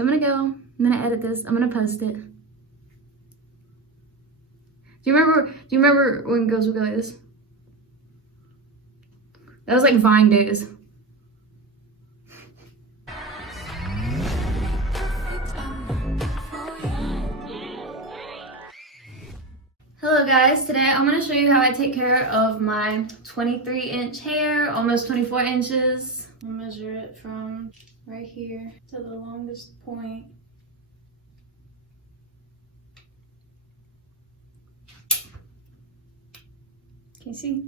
So I'm gonna go, I'm gonna edit this, I'm gonna post it. Do you remember when girls would go like this? That was like Vine days. Hello guys, today I'm going to show you how I take care of my 23-inch hair, almost 24 inches. I'll measure it from right here to the longest point. Can you see?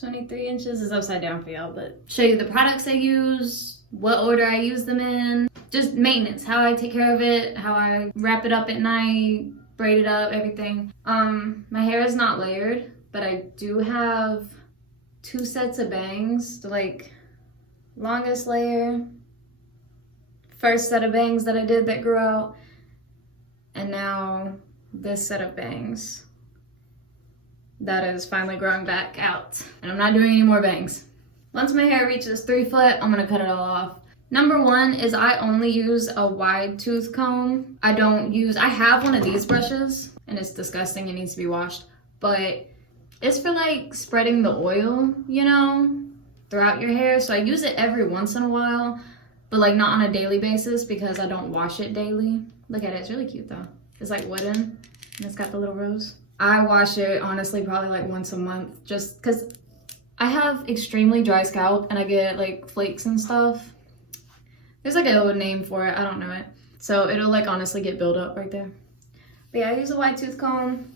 23 inches is upside down for y'all, but show you the products I use, what order I use them in, just maintenance, how I take care of it, how I wrap it up at night, braid it up, everything. My hair is not layered, but I do have 2 sets of bangs. The like longest layer, first set of bangs that I did that grew out, and now this set of bangs that is finally growing back out. And I'm not doing any more bangs. Once my hair reaches 3 foot, I'm gonna cut it all off. Number 1 is I only use a wide tooth comb. I have one of these brushes and it's disgusting, it needs to be washed, but it's for like spreading the oil, you know, throughout your hair. So I use it every once in a while, but like not on a daily basis because I don't wash it daily. Look at it, it's really cute though. It's like wooden and it's got the little rose. I wash it honestly probably like once a month just because I have extremely dry scalp and I get like flakes and stuff. There's like a name for it, I don't know it. So it'll like honestly get built up right there. But yeah, I use a wide tooth comb.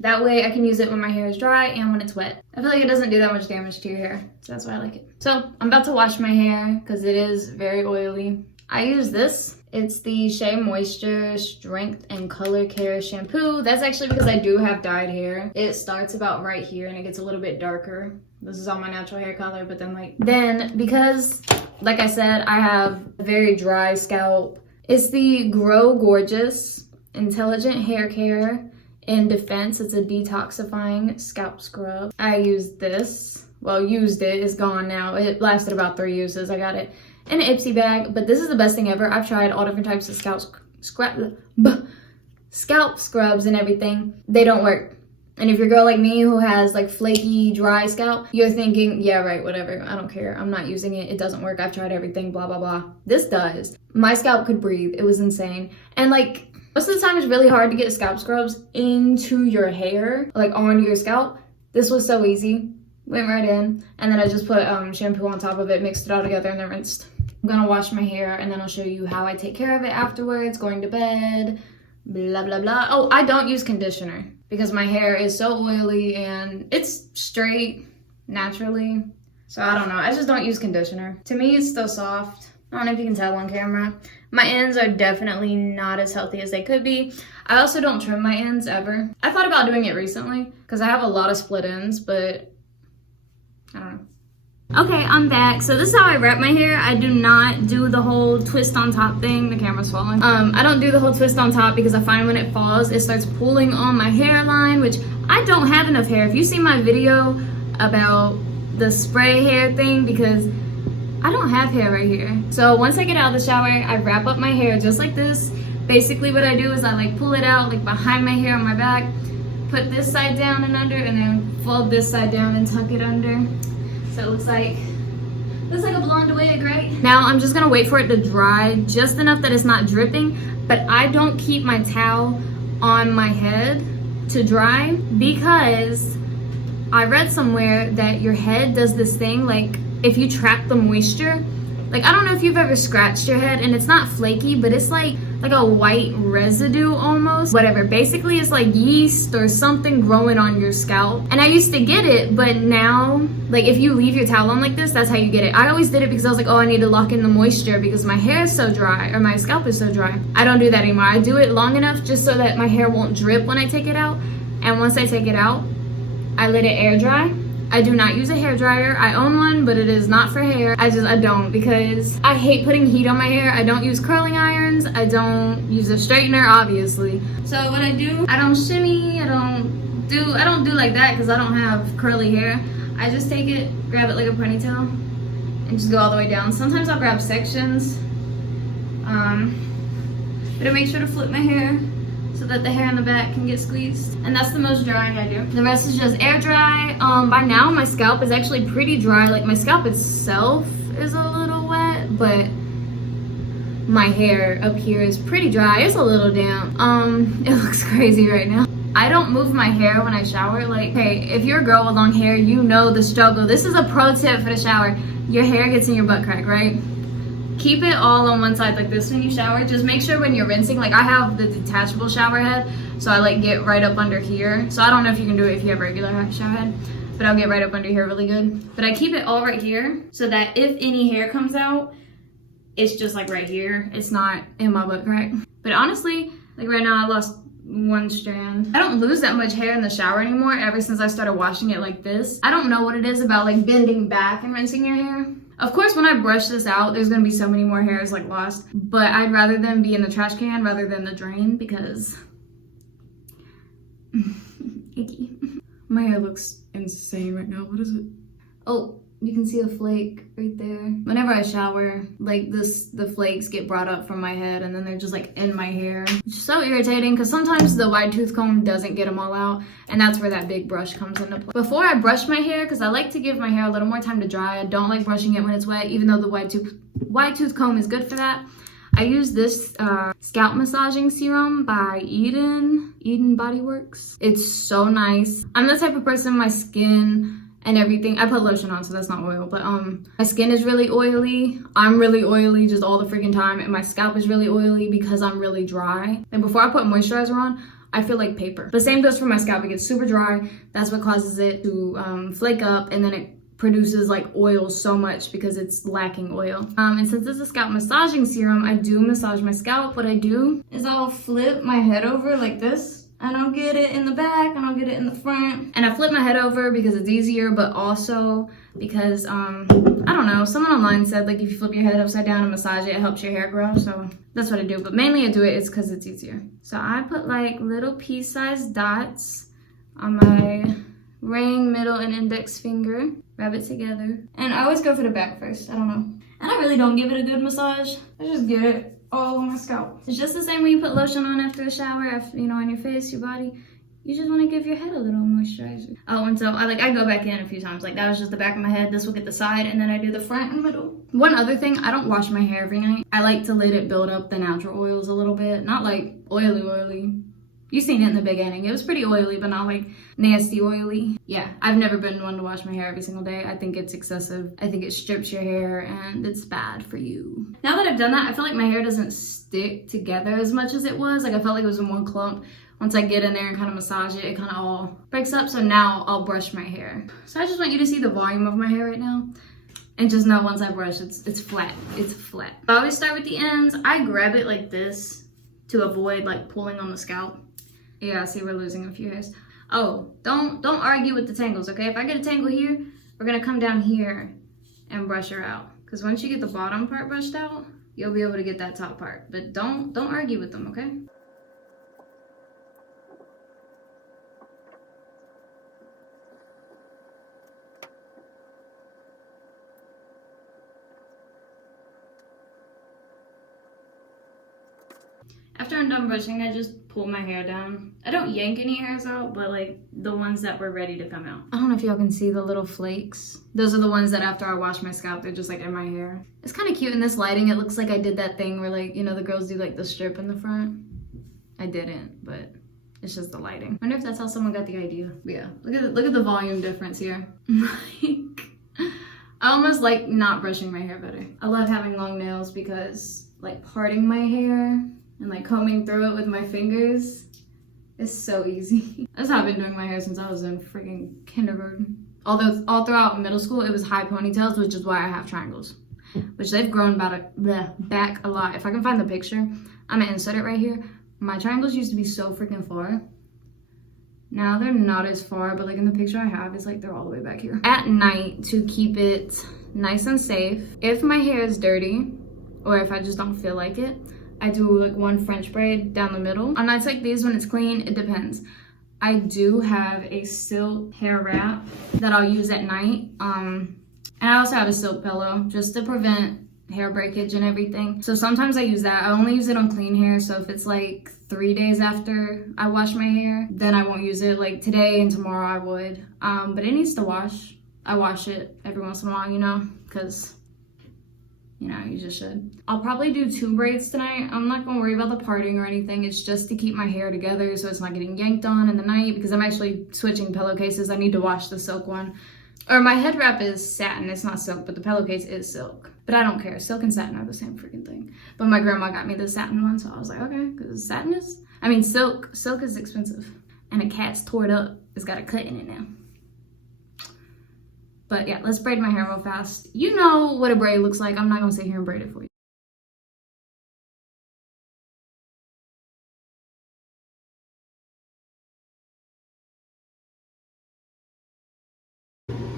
That way I can use it when my hair is dry and when it's wet. I feel like it doesn't do that much damage to your hair, so that's why I like it. So I'm about to wash my hair because it is very oily. I use this. It's the Shea Moisture Strength and Color Care Shampoo. That's actually because I do have dyed hair. It starts about right here and it gets a little bit darker. This is all my natural hair color, but then because, like I said, I have a very dry scalp. It's the Grow Gorgeous Intelligent Hair Care in Defense. It's a detoxifying scalp scrub. I used this. Well, used it. It's gone now. It lasted about 3 uses. I got it in an Ipsy bag, but this is the best thing ever. I've tried all different types of scalp scrubs and everything. They don't work. And if you're a girl like me who has like flaky, dry scalp, you're thinking, yeah, right, whatever. I don't care. I'm not using it. It doesn't work. I've tried everything, blah, blah, blah. This does. My scalp could breathe. It was insane. And like, most of the time it's really hard to get scalp scrubs into your hair, like on your scalp. This was so easy. Went right in. And then I just put shampoo on top of it, mixed it all together, and then rinsed. I'm gonna wash my hair and then I'll show you how I take care of it afterwards, going to bed, blah, blah, blah. Oh, I don't use conditioner because my hair is so oily and it's straight naturally. So I don't know, I just don't use conditioner. To me, it's still soft. I don't know if you can tell on camera. My ends are definitely not as healthy as they could be. I also don't trim my ends ever. I thought about doing it recently because I have a lot of split ends, but I don't know. Okay, I'm back. So this is how I wrap my hair. I do not do the whole twist on top thing. The camera's falling. I don't do the whole twist on top because I find when it falls, it starts pulling on my hairline, which I don't have enough hair. If you see my video about the spray hair thing, because I don't have hair right here. So once I get out of the shower, I wrap up my hair just like this. Basically what I do is I like pull it out like behind my hair on my back, put this side down and under, and then fold this side down and tuck it under. So it looks like a blonde wig, right? Now I'm just gonna wait for it to dry just enough that it's not dripping, but I don't keep my towel on my head to dry because I read somewhere that your head does this thing, like if you trap the moisture, like I don't know if you've ever scratched your head and it's not flaky, but it's like a white residue almost. Whatever, basically it's like yeast or something growing on your scalp. And I used to get it, but now, like if you leave your towel on like this, that's how you get it. I always did it because I was like, oh, I need to lock in the moisture because my hair is so dry, or my scalp is so dry. I don't do that anymore. I do it long enough just so that my hair won't drip when I take it out. And once I take it out, I let it air dry. I do not use a hair dryer. I own one, but it is not for hair. I don't because I hate putting heat on my hair. I don't use curling irons. I don't use a straightener, obviously. So what I do, I don't shimmy. I don't do like that because I don't have curly hair. I just take it, grab it like a ponytail, and just go all the way down. Sometimes I'll grab sections But I make sure to flip my hair so that the hair in the back can get squeezed. And that's the most drying I do. The rest is just air dry. By now my scalp is actually pretty dry. Like my scalp itself is a little wet, but my hair up here is pretty dry. It's a little damp. It looks crazy right now. I don't move my hair when I shower. Like, hey, if you're a girl with long hair, you know the struggle. This is a pro tip for the shower. Your hair gets in your butt crack, right? Keep it all on one side like this when you shower. Just make sure when you're rinsing, like I have the detachable shower head, so I like get right up under here. So I don't know if you can do it if you have regular shower head, but I'll get right up under here really good. But I keep it all right here so that if any hair comes out, it's just like right here. It's not in my butt crack. But honestly, like right now I lost one strand. I don't lose that much hair in the shower anymore ever since I started washing it like this. I don't know what it is about like bending back and rinsing your hair. Of course, when I brush this out, there's gonna be so many more hairs like lost, but I'd rather them be in the trash can rather than the drain because icky. My hair looks insane right now. What is it? Oh, you can see a flake right there. Whenever I shower, like the flakes get brought up from my head and then they're just like in my hair. It's so irritating because sometimes the wide tooth comb doesn't get them all out, and that's where that big brush comes into play. Before I brush my hair, because I like to give my hair a little more time to dry, I don't like brushing it when it's wet, even though the wide tooth comb is good for that. I use this scalp massaging serum by Eden Body Works. It's so nice. I'm the type of person, my skin and everything, I put lotion on, so that's not oil, but my skin is really oily. I'm really oily just all the freaking time, and my scalp is really oily because I'm really dry. And before I put moisturizer on, I feel like paper. The same goes for my scalp. It gets super dry. That's what causes it to flake up, and then it produces like oil so much because it's lacking oil. And since this is a scalp massaging serum, I do massage my scalp. What I do is I'll flip my head over like this, and I'll get it in the back and I'll get it in the front. And I flip my head over because it's easier, but also because, I don't know, someone online said like if you flip your head upside down and massage it, it helps your hair grow. So that's what I do, but mainly I do it because it's easier. So I put like little pea-sized dots on my ring, middle, and index finger. Rub it together. And I always go for the back first, I don't know. And I really don't give it a good massage. I just get it all on my scalp. It's just the same when you put lotion on after a shower, after, you know, on your face, your body. You just want to give your head a little moisturizer. Oh, and so I go back in a few times. Like that was just the back of my head. This will get the side, and then I do the front and middle. One other thing, I don't wash my hair every night. I like to let it build up the natural oils a little bit. Not like oily. You seen it in the beginning. It was pretty oily, but not like nasty oily. Yeah, I've never been one to wash my hair every single day. I think it's excessive. I think it strips your hair and it's bad for you. Now that I've done that, I feel like my hair doesn't stick together as much as it was. Like I felt like it was in one clump. Once I get in there and kind of massage it, it kind of all breaks up. So now I'll brush my hair. So I just want you to see the volume of my hair right now. And just know once I brush, it's flat. It's flat. I always start with the ends. I grab it like this to avoid like pulling on the scalp. Yeah, I see we're losing a few hairs. Oh, don't argue with the tangles, okay? If I get a tangle here, we're gonna come down here and brush her out. Because once you get the bottom part brushed out, you'll be able to get that top part. But don't argue with them, okay? After I'm done brushing, I just pull my hair down. I don't yank any hairs out, but like the ones that were ready to come out. I don't know if y'all can see the little flakes. Those are the ones that after I wash my scalp, they're just like in my hair. It's kind of cute in this lighting. It looks like I did that thing where like, you know, the girls do like the strip in the front. I didn't, but it's just the lighting. I wonder if that's how someone got the idea. But yeah, look at the volume difference here. I almost like not brushing my hair better. I love having long nails because like parting my hair and like combing through it with my fingers is so easy. That's how I've been doing my hair since I was in freaking kindergarten. Although all throughout middle school, it was high ponytails, which is why I have triangles, which they've grown back a lot. If I can find the picture, I'm gonna insert it right here. My triangles used to be so freaking far. Now they're not as far, but like in the picture I have, it's like they're all the way back here. At night, to keep it nice and safe, if my hair is dirty or if I just don't feel like it, I do like one French braid down the middle. On nights like these when it's clean, it depends. I do have a silk hair wrap that I'll use at night. And I also have a silk pillow just to prevent hair breakage and everything. So sometimes I use that. I only use it on clean hair. So if it's like 3 days after I wash my hair, then I won't use it. Like today and tomorrow I would. But it needs to wash. I wash it every once in a while, you know, because, you know, you just should. I'll probably do 2 braids tonight. I'm not gonna worry about the parting or anything. It's just to keep my hair together so it's not getting yanked on in the night, because I'm actually switching pillowcases. I need to wash the silk one. Or my head wrap is satin, it's not silk, but the pillowcase is silk. But I don't care, silk and satin are the same freaking thing. But my grandma got me the satin one, so I was like, okay, because satin is, I mean, silk is expensive. And a cat's tore it up, it's got a cut in it now. But yeah, let's braid my hair real fast. You know what a braid looks like. I'm not gonna sit here and braid it for you.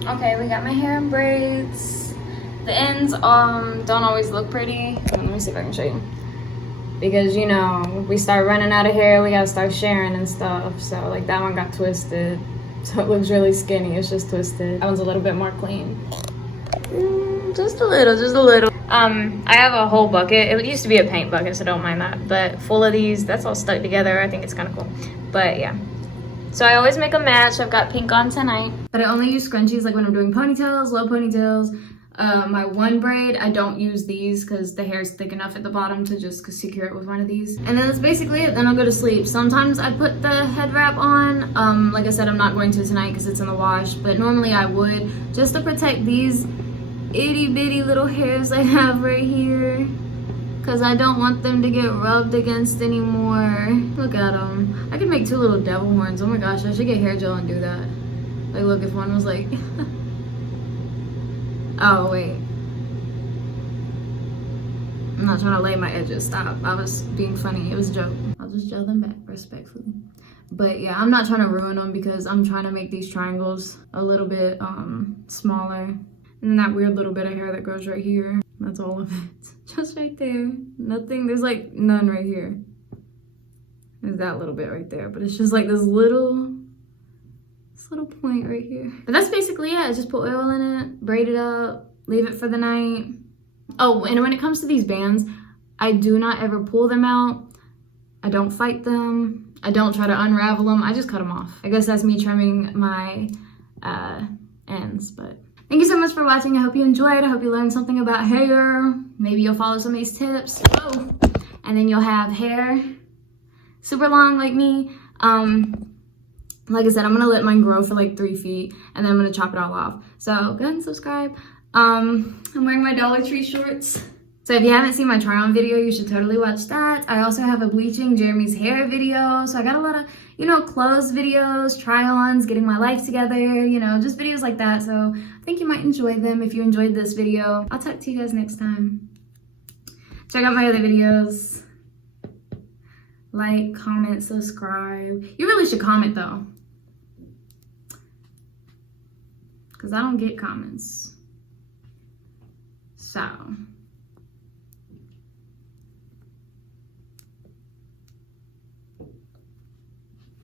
Okay, we got my hair in braids. The ends don't always look pretty. Let me see if I can show you. Because, you know, if we start running out of hair, we gotta start sharing and stuff. So like that one got twisted. So it looks really skinny, it's just twisted. That one's a little bit more clean. Just a little. I have a whole bucket. It used to be a paint bucket, so don't mind that. But full of these, that's all stuck together. I think it's kind of cool. But yeah. So I always make a match. I've got pink on tonight. But I only use scrunchies like when I'm doing ponytails, low ponytails. My one braid, I don't use these because the hair is thick enough at the bottom to just secure it with one of these. And then that's basically it. Then I'll go to sleep. Sometimes I put the head wrap on. Like I said, I'm not going to tonight because it's in the wash, but normally I would, just to protect these itty bitty little hairs I have right here, because I don't want them to get rubbed against anymore. Look at them. I could make 2 little devil horns. Oh my gosh, I should get hair gel and do that. Like, look, if one was like oh wait, I'm not trying to lay my edges, stop. I was being funny, it was a joke. I'll just gel them back respectfully. But yeah, I'm not trying to ruin them because I'm trying to make these triangles a little bit smaller. And then that weird little bit of hair that grows right here, that's all of it. Just right there. Nothing, there's like none right here. There's that little bit right there, but it's just like this little point right here. But that's basically it. I just put oil in it, braid it up, leave it for the night. Oh, and when it comes to these bands, I do not ever pull them out. I don't fight them. I don't try to unravel them. I just cut them off. I guess that's me trimming my ends, but thank you so much for watching. I hope you enjoyed. I hope you learned something about hair. Maybe you'll follow some of these tips. Oh, and then you'll have hair super long like me. Like I said, I'm gonna let mine grow for like 3 feet and then I'm gonna chop it all off. So go ahead and subscribe. I'm wearing my Dollar Tree shorts. So if you haven't seen my try on video, you should totally watch that. I also have a bleaching Jeremy's hair video. So I got a lot of, you know, clothes videos, try-ons, getting my life together, you know, just videos like that. So I think you might enjoy them if you enjoyed this video. I'll talk to you guys next time. Check out my other videos. Like, comment, subscribe. You really should comment though, because I don't get comments. So